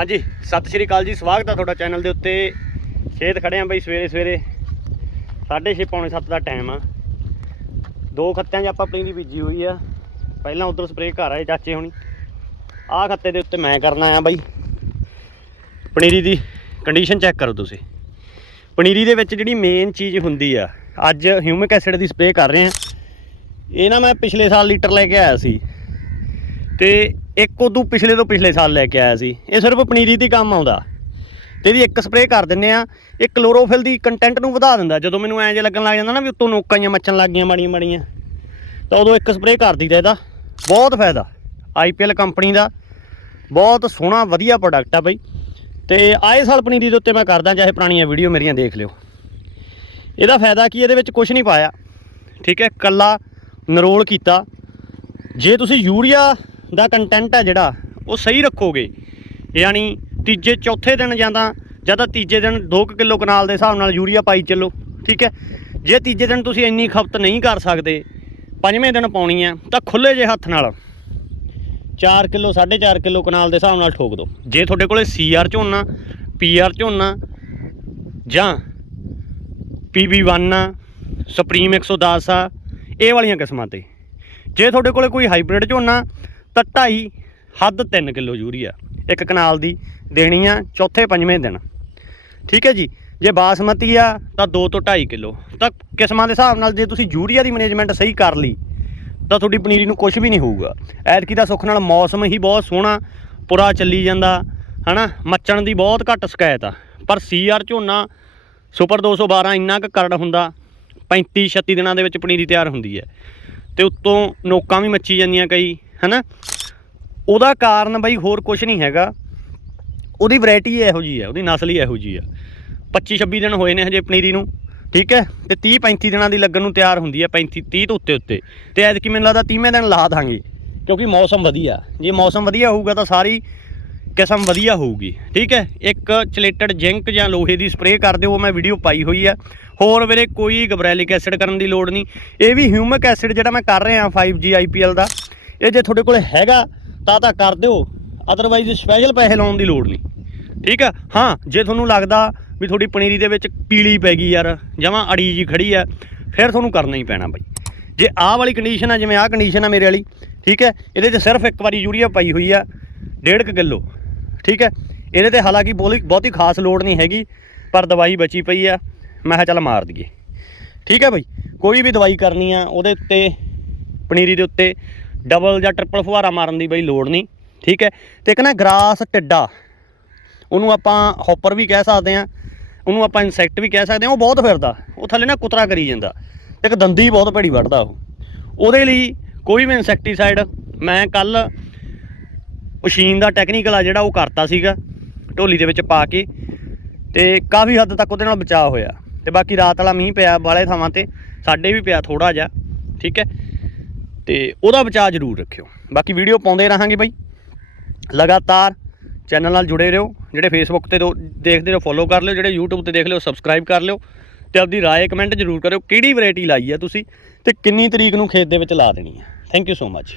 ਹਾਂਜੀ, ਸਤਿ ਸ਼੍ਰੀ ਅਕਾਲ ਜੀ, ਸਵਾਗਤ ਆ ਤੁਹਾਡਾ ਚੈਨਲ ਦੇ ਉੱਤੇ। ਖੇਤ ਖੜੇ ਆਂ ਬਈ ਸਵੇਰੇ ਸਵੇਰੇ। 6:30 ਪੌਣੇ 7 ਦਾ ਟਾਈਮ ਆ। ਦੋ ਖੱਤਿਆਂ 'ਚ ਆਪਾਂ ਪਨੀਰੀ ਬੀਜੀ ਹੋਈ ਆ। ਪਹਿਲਾਂ ਉਧਰ ਸਪਰੇਅ ਘਰ ਆਏ ਚਾਚੇ ਹੁਣੀ। ਆਹ ਖੱਤੇ ਦੇ ਉੱਤੇ ਮੈਂ ਕਰਨਾ ਆਇਆ ਬਾਈ। ਪਨੀਰੀ ਦੀ ਕੰਡੀਸ਼ਨ ਚੈੱਕ ਕਰੋ ਤੁਸੀਂ। ਪਨੀਰੀ ਦੇ ਵਿੱਚ ਜਿਹੜੀ ਮੇਨ ਚੀਜ਼ ਹੁੰਦੀ ਆ, ਅੱਜ ਹਿਊਮਿਕ ਐਸਿਡ ਦੀ ਸਪਰੇਅ ਕਰ ਰਹੇ ਆ। ਇਹ ਨਾ ਮੈਂ ਪਿਛਲੇ ਸਾਲ ਲੀਟਰ ਲੈ ਕੇ ਆਇਆ ਸੀ। ਤੇ ਇੱਕ ਉਦੋਂ ਪਿਛਲੇ ਤੋਂ ਪਿਛਲੇ ਸਾਲ ਲੈ ਕੇ ਆਇਆ ਸੀ। ਇਹ ਸਿਰਫ ਪਨੀਰੀ ਦੀ ਕੰਮ ਆਉਂਦਾ। ਤੇ ਇਹਦੀ ਇੱਕ ਸਪਰੇਅ ਕਰ ਦਿੰਨੇ ਆ ਇਹ ਕਲੋਰੋਫਿਲ ਦੀ ਕੰਟੈਂਟ ਨੂੰ ਵਧਾ ਦਿੰਦਾ। ਜਦੋਂ ਮੈਨੂੰ ਐਂ ਜੇ ਲੱਗਣ ਲੱਗ ਜਾਂਦਾ ਨਾ ਵੀ ਉੱਤੋਂ ਨੋਕਾਂ ਜਿਹੀਆਂ ਮੱਚਣ ਲੱਗ ਗਈਆਂ ਮਾੜੀਆਂ ਮਾੜੀਆਂ, ਤਾਂ ਉਦੋਂ ਇੱਕ ਸਪਰੇਅ ਕਰ ਦਈਦਾ ਇਹਦਾ। ਬਹੁਤ ਫਾਇਦਾ। ਆਈਪੀਐਲ ਕੰਪਨੀ ਦਾ। ਬਹੁਤ ਸੋਹਣਾ, ਵਧੀਆ ਪ੍ਰੋਡਕਟ ਆ ਬਈ। ਤੇ ਆਏ ਸਾਲ ਪਨੀਰੀ ਦੇ ਉੱਤੇ ਮੈਂ ਕਰਦਾ, ਚਾਹੇ ਪੁਰਾਣੀਆਂ ਵੀਡੀਓ ਮੇਰੀਆਂ ਦੇਖ ਲਿਓ। ਇਹਦਾ ਫਾਇਦਾ ਕੀ, ਇਹਦੇ ਵਿੱਚ ਕੁਝ ਨਹੀਂ ਪਾਇਆ। ਠੀਕ ਹੈ, ਕੱਲਾ ਨਰੋਲ ਕੀਤਾ। ਜੇ ਤੁਸੀਂ ਯੂਰੀਆ ਦਾ ਕੰਟੈਂਟ ਆ ਜਿਹੜਾ, ਉਹ ਸਹੀ ਰੱਖੋਗੇ। ਯਾਨੀ ਤੀਜੇ, ਚੌਥੇ ਦਿਨ ਜਾਂ ਤਾਂ ਜਾਂ ਤਾਂ ਤੀਜੇ ਦਿਨ 2 ਕਿਲੋ ਕਨਾਲ ਦੇ ਹਿਸਾਬ ਨਾਲ ਯੂਰੀਆ ਪਾਈ ਚੱਲੋ, ਠੀਕ ਹੈ? ਜੇ ਤੀਜੇ ਦਿਨ ਤੁਸੀਂ ਇੰਨੀ ਖਪਤ ਨਹੀਂ ਕਰ ਸਕਦੇ, ਪੰਜਵੇਂ ਦਿਨ ਪਾਉਣੀ ਹੈ, ਤਾਂ ਖੁੱਲੇ ਜੇ ਹੱਥ ਨਾਲ 4 ਕਿਲੋ 4.5 ਕਿਲੋ ਕਨਾਲ ਦੇ ਹਿਸਾਬ ਨਾਲ ਠੋਕ ਦਿਓ। ਜੇ ਤੁਹਾਡੇ ਕੋਲੇ ਸੀਆਰ ਝੋਨਾ ਪੀਆਰ ਝੋਨਾ, ਜਾਂ PB1 ਆ ਸੁਪਰੀਮ 110 ਆ, ਇਹ ਵਾਲੀਆਂ ਕਿਸਮਾਂ ਤੇ। ਜੇ ਤੁਹਾਡੇ ਕੋਲੇ ਕੋਈ ਹਾਈਬ੍ਰਿਡ ਝੋਨਾ ਤਾਂ 2.5 ਹੱਦ 3 ਕਿਲੋ ਯੂਰੀਆ ਇੱਕ ਕਨਾਲ ਦੀ ਦੇਣੀ ਆ ਚੌਥੇ ਪੰਜਵੇਂ ਦਿਨ। ਠੀਕ ਹੈ ਜੀ? ਜੇ ਬਾਸਮਤੀ ਆ ਤਾਂ 2 ਤੋਂ 2.5 ਕਿਲੋ। ਤਾਂ ਕਿਸਮਾਂ ਦੇ ਹਿਸਾਬ ਨਾਲ ਜੇ ਤੁਸੀਂ ਯੂਰੀਆ ਦੀ ਮੈਨੇਜਮੈਂਟ ਸਹੀ ਕਰ ਲਈ, ਤਾਂ ਤੁਹਾਡੀ ਪਨੀਰੀ ਨੂੰ ਕੁਝ ਵੀ ਨਹੀਂ ਹੋਊਗਾ। ਐਤਕੀ ਦਾ ਸੁੱਖ ਨਾਲ ਮੌਸਮ ਹੀ ਬਹੁਤ ਸੋਹਣਾ, ਪੁਰਾ ਚੱਲੀ ਜਾਂਦਾ, ਹਨਾ? ਮੱਚਣ ਦੀ ਬਹੁਤ ਘੱਟ ਸ਼ਿਕਾਇਤ ਆ। ਪਰ ਸੀਆਰ ਝੋਨਾ ਸੁਪਰ 212 ਇੰਨਾ ਕੁ ਕਰੜ ਹੁੰਦਾ 35 36 ਦਿਨਾਂ ਦੇ ਵਿੱਚ ਪਨੀਰੀ ਤਿਆਰ ਹੁੰਦੀ ਹੈ। ਤੇ ਉੱਤੋਂ ਨੋਕਾਂ ਵੀ ਮੱਚੀ ਜਾਂਦੀਆਂ ਕਈ ਹਨਾ? ਉਹਦਾ ਕਾਰਨ ਬਈ ਹੋਰ ਕੁਝ ਨਹੀਂ ਹੈਗਾ। ਉਹਦੀ ਵੈਰਾਈਟੀ ਇਹੋ ਜੀ ਹੈ ਉਹਦੀ ਨਸਲ ਹੀ ਇਹੋ ਜੀ ਆ। 25 26 ਦਿਨ ਹੋਏ ਨੇ ਹਜੇ ਪਨੀਰੀ ਨੂੰ, ਠੀਕ ਹੈ? ਤੇ 30 35 ਦਿਨਾਂ ਦੀ ਲੱਗਣ ਨੂੰ ਤਿਆਰ ਹੁੰਦੀ ਹੈ 35 30 ਤੋਂ ਉੱਤੇ ਉੱਤੇ। ਤੇ ਐਤਕੀ ਮੈਨੂੰ ਲੱਗਦਾ 30ਵੇਂ ਦਿਨ ਲਾ ਦਾਂਗੇ, ਕਿਉਂਕਿ ਮੌਸਮ ਵਧੀਆ। ਜੇ ਮੌਸਮ ਵਧੀਆ ਹੋਊਗਾ ਤਾਂ ਸਾਰੀ ਕਿਸਮ ਵਧੀਆ ਹੋਊਗੀ, ਠੀਕ ਹੈ? ਇੱਕ ਚਲੇਟਡ ਜਿੰਕ ਜਾਂ ਲੋਹੇ ਦੀ ਸਪਰੇਅ ਕਰ ਦਿਓ ਮੈਂ ਵੀਡੀਓ ਪਾਈ ਹੋਈ ਆ। ਹੋਰ ਵੀਰੇ ਕੋਈ ਗਬਰੈਲਿਕ ਐਸਿਡ ਕਰਨ ਦੀ ਲੋੜ ਨਹੀਂ। ਇਹ ਵੀ ਹਿਊਮਿਕ ਐਸਿਡ ਜਿਹੜਾ ਮੈਂ ਕਰ ਰਿਹਾ 5G IPL ਦਾ। ਇਹ ਜੇ ਤੁਹਾਡੇ ਕੋਲ ਹੈਗਾ, ਤਾਂ ਤਾਂ ਕਰ ਦਿਓ। ਅਦਰਵਾਈਜ਼ ਸਪੈਸ਼ਲ ਪੈਸੇ ਲਾਉਣ ਦੀ ਲੋੜ ਨਹੀਂ। ਠੀਕ ਆ? ਹਾਂ, ਜੇ ਤੁਹਾਨੂੰ ਲੱਗਦਾ ਵੀ ਤੁਹਾਡੀ ਪਨੀਰੀ ਦੇ ਵਿੱਚ ਪੀਲੀ ਪੈ ਗਈ ਯਾਰ, ਜਮਾਂ ਅੜੀ ਜੀ ਖੜੀ ਆ, ਫਿਰ ਤੁਹਾਨੂੰ ਕਰਨਾ ਹੀ ਪੈਣਾ ਬਾਈ। ਜੇ ਆਹ ਵਾਲੀ ਕੰਡੀਸ਼ਨ ਆ, ਜਿਵੇਂ ਆਹ ਕੰਡੀਸ਼ਨ ਆ ਮੇਰੇ ਵਾਲੀ, ਠੀਕ ਹੈ ਇਹਦੇ 'ਚ ਸਿਰਫ ਇੱਕ ਵਾਰੀ ਯੂਰੀਆ ਪਾਈ ਹੋਈ ਆ 1.5 ਕਿਲੋ, ਠੀਕ ਹੈ ਇਹਦੇ ਤੇ ਹਾਲਾਂਕਿ ਬੋਲੀ, ਬਹੁਤੀ ਖਾਸ ਲੋੜ ਨਹੀਂ ਹੈਗੀ, ਪਰ ਦਵਾਈ ਬਚੀ ਪਈ ਆ, ਮੈਂ ਕਿਹਾ ਚੱਲ ਮਾਰ ਦਈਏ। ਠੀਕ ਹੈ ਬਾਈ? ਕੋਈ ਵੀ ਦਵਾਈ ਕਰਨੀ ਆ, ਉਹਦੇ ਉੱਤੇ, ਪਨੀਰੀ ਦੇ ਉੱਤੇ ਡਬਲ ਜਾਂ ਟ੍ਰਿਪਲ ਫੁਹਾਰਾ ਮਾਰਨ ਦੀ ਬਈ ਲੋੜ ਨਹੀਂ, ਠੀਕ ਹੈ? ਤੇ ਇੱਕ ਨਾ ਗਰਾਸ ਟਿੱਡਾ, ਉਹਨੂੰ ਆਪਾਂ ਹੌਪਰ ਵੀ ਕਹਿ ਸਕਦੇ ਆ ਉਹਨੂੰ ਆਪਾਂ ਇਨਸੈਕਟ ਵੀ ਕਹਿ ਸਕਦੇ ਆ ਉਹ ਬਹੁਤ ਫਿਰਦਾ, ਉਹ ਥੱਲੇ ਨਾ ਕੁਤਰਾ ਕਰੀ ਜਾਂਦਾ ਤੇ ਇੱਕ ਦੰਦੀ ਬਹੁਤ ਭੈੜੀ ਵੱਢਦਾ ਉਹ। ਉਹਦੇ ਲਈ ਕੋਈ ਵੀ ਇਨਸੈਕਟੀਸਾਈਡ, ਮੈਂ ਕੱਲ ਮਸ਼ੀਨ ਦਾ ਟੈਕਨੀਕਲ ਆ ਜਿਹੜਾ ਉਹ ਕਰਤਾ ਸੀਗਾ, ਢੋਲੀ ਦੇ ਵਿੱਚ ਪਾ ਕੇ, ਤੇ ਕਾਫੀ ਹੱਦ ਤੱਕ ਉਹਦੇ ਨਾਲ ਬਚਾਅ ਹੋਇਆ। ਤੇ ਬਾਕੀ ਰਾਤ ਵਾਲਾ ਮੀਂਹ ਪਿਆ ਬਾਲੇ ਥਾਵਾਂ ਤੇ, ਸਾਡੇ ਵੀ ਪਿਆ ਥੋੜਾ ਜਿਹਾ, ਠੀਕ ਹੈ? ਤੇ ਉਹਦਾ ਬਚਾਅ ਜ਼ਰੂਰ ਰੱਖਿਓ। ਬਾਕੀ ਵੀਡੀਓ ਪਾਉਂਦੇ ਰਹਾਂਗੇ ਬਾਈ। ਲਗਾਤਾਰ ਚੈਨਲ ਨਾਲ ਜੁੜੇ ਰਹੋ, ਜਿਹੜੇ ਫੇਸਬੁੱਕ ਤੇ ਦੋ- ਦੇਖਦੇ ਰਹੋ ਫੋਲੋ ਕਰ ਲਿਓ, ਜਿਹੜੇ YouTube ਤੇ ਦੇਖ ਲਿਓ ਸਬਸਕ੍ਰਾਈਬ ਕਰ ਲਿਓ ਤੇ ਆਪਦੀ ਰਾਏ ਕਮੈਂਟ ਜ਼ਰੂਰ ਕਰਿਓ, ਕਿਹੜੀ ਵੈਰਾਈਟੀ ਲਾਈ ਆ ਤੁਸੀਂ ਤੇ ਕਿੰਨੀ ਤਰੀਕ ਨੂੰ ਖੇਤ ਦੇ ਵਿੱਚ ਲਾ ਦੇਣੀ ਹੈ ਥੈਂਕ ਯੂ ਸੋ ਮੱਚ